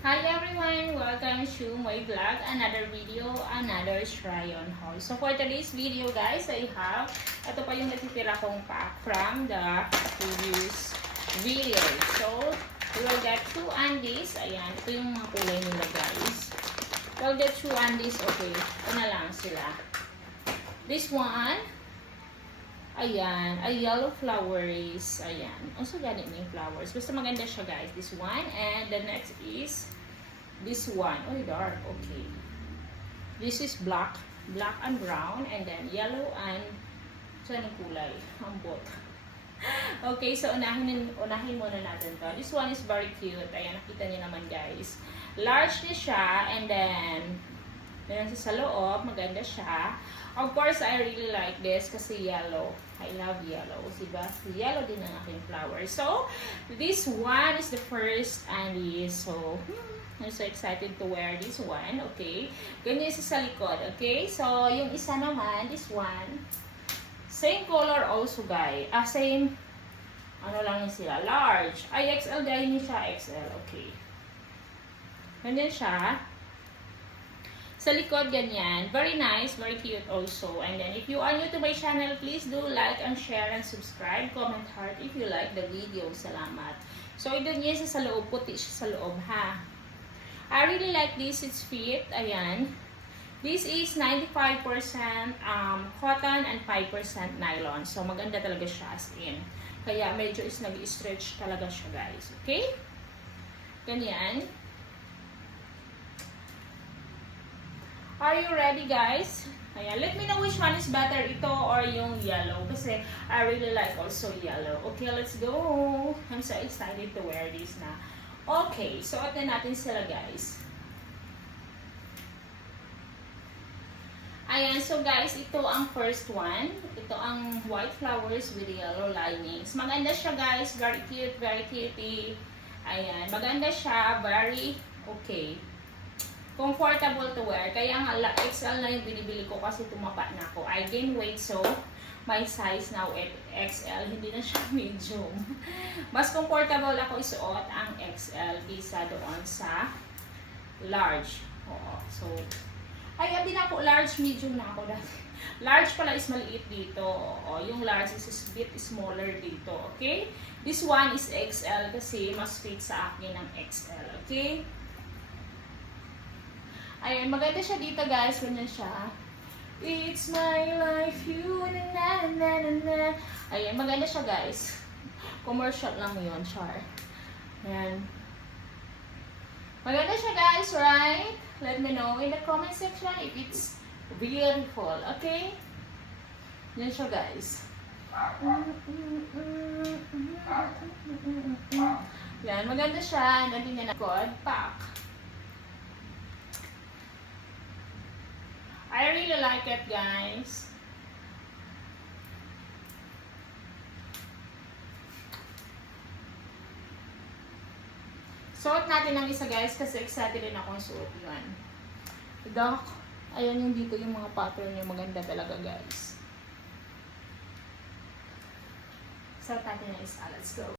Hi everyone! Welcome to my vlog. Another video, another try-on haul. So for today's video guys, I have, ito pa yung natitira kong pack from the previous video. So, we will get 2 undies. Ayan, ito yung mga kulay nila guys. We'll get 2 undies, okay. Ito na lang sila. This one, ayan, a yellow flowers. Ayan. Also, ganit na yung flowers. Basta maganda siya, guys. This one. And the next is this one. Oh, dark. Okay. This is black. Black and brown. And then yellow and saan yung kulay? Ambot. Okay, so unahin muna natin to. This one is very cute. Ayan, nakita niyo naman, guys. Large na siya. And then, meron sa loob. Maganda siya. Of course, I really like this kasi yellow. I love yellow. Diba? Yellow din ang aking flower. So, this one is the first and so, I'm so excited to wear this one. Okay? Ganyan sa likod. Okay? So, yung isa naman, this one, same color also, guys. Same, ano lang yun sila, large. Ay, XL dahil niya siya, XL. Okay. Ganyan siya. Sa likod, ganyan. Very nice, very cute also. And then, if you are new to my channel, please do like and share and subscribe. Comment heart if you like the video. Salamat. So, ito niya sa loob. Puti siya sa loob, ha? I really like this. It's fit. Ayan. This is 95% cotton and 5% nylon. So, maganda talaga siya as in. Kaya, medyo is nag-stretch talaga siya, guys. Okay? Ganyan. Are you ready, guys? Ayan. Let me know which one is better, ito or yung yellow. Kasi I really like also yellow. Okay, let's go. I'm so excited to wear this na. Okay, suot na natin sila, guys. Ayan, so guys, ito ang first one. Ito ang white flowers with yellow linings. Maganda siya, guys. Very cute, very cutie. Ayan, maganda siya. Very okay. Comfortable to wear. Kaya nga, XL na yung binibili ko kasi tumapa na ako. I gain weight, so my size now at XL. Hindi na siya medium. Mas comfortable ako isuot ang XL kaysa doon sa large. Oo. So, ay, hindi na ako large, medium na ako dati. Large pala is maliit dito. Oo. Yung large is a bit smaller dito. Okay? This one is XL kasi mas fit sa akin ng XL. Okay? Ayan, maganda siya dito, guys. Ganyan siya. It's my life, you, na na na na na. Ayan, maganda siya, guys. Commercial lang yun, char. Ayan. Maganda siya, guys, right? Let me know in the comment section if it's beautiful, okay? Yan siya, guys. Yan, maganda siya. Nandun niya na code pack. I really like it, guys. Suot natin ang isa, guys, kasi excited din akong suot yan. Doc, ayan yung dito yung mga pattern niya. Maganda talaga, guys. Suot natin ang isa. Let's go.